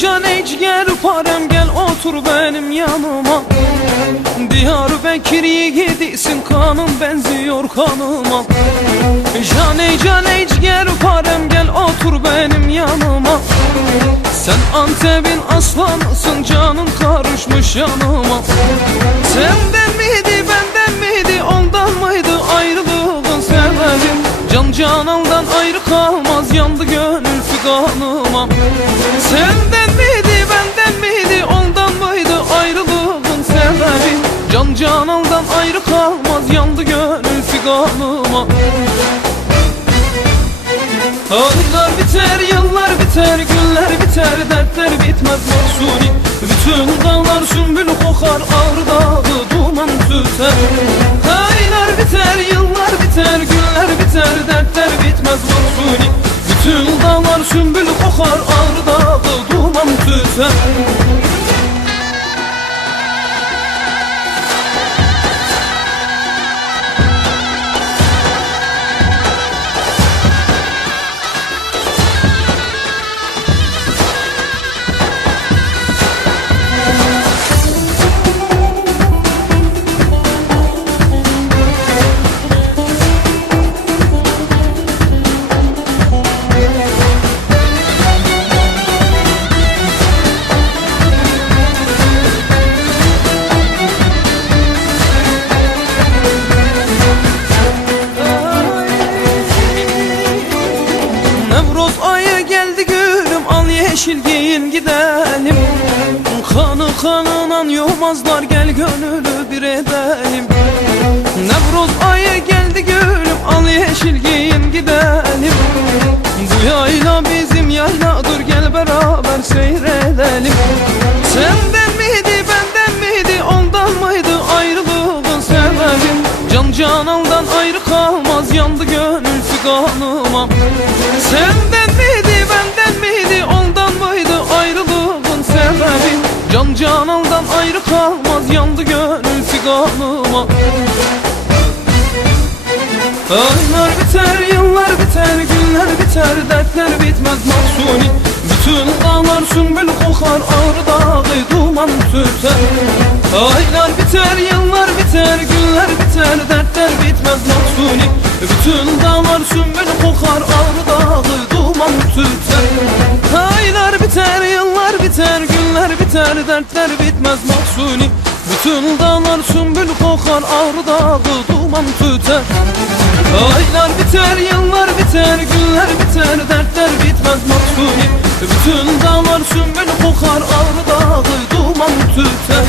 Can ciğer parem gel otur benim yanıma. Diyarbakır yiğidisin kanım benziyor kanıma. Can ciğer parem gel otur benim yanıma. Sen Antep'in aslanısın canın karışmış yanıma. Senden miydi benden miydi ondan mıydı ayrılığın sebebi? Can canandan ayrı kalmaz yandı gönül figanıma. Senden miydi benden miydi ondan mıydı ayrılığın sebebi? Can canandan ayrı kalmaz yandı gönül figanıma. Aylar biter yıllar biter günler biter dertler bitmez mahsuni. Bütün dağlar sümbül kokar ağrı dağı duman tüter. Aylar biter yıllar biter günler biter dertler bitmez mahsuni. Bütün dağlar sümbül kokar ağrı dağı duman tüter. Yeşil giyin gidelim, kanı kanınan yomazlar gel gönülü bir edelim. Nevruz ayı geldi gülüm al yeşil giyin gidelim. Bu yayla bizim yayladır gel beraber seyredelim. Senden miydi benden miydi ondan mıydı ayrılığın sebebi? Can canandan ayrı kalmaz yandı gönül figanıma. Senden miydi benden miydi ondan mıydı ayrılığın sebebi? Can canandan ayrı kalmaz yandı gönül figanıma. Aylar biter yıllar biter günler biter dertler bitmez mahsuni. Bütün dağlar sümbül kokar ağrı dağı duman tüter. Aylar biter yıllar biter günler biter dertler bitmez mahsuni. Bütün dağlar sümbül kokar ağrı dağı duman tüter. Aylar biter yıllar biter günler biter dertler bitmez mahsuni. Bütün dağlar sümbül kokar ağrı dağı duman tüter. Aylar biter yıllar biter günler biter dertler bitmez mahsuni. Bütün dağlar sümbül kokar ağrı dağı duman tüter.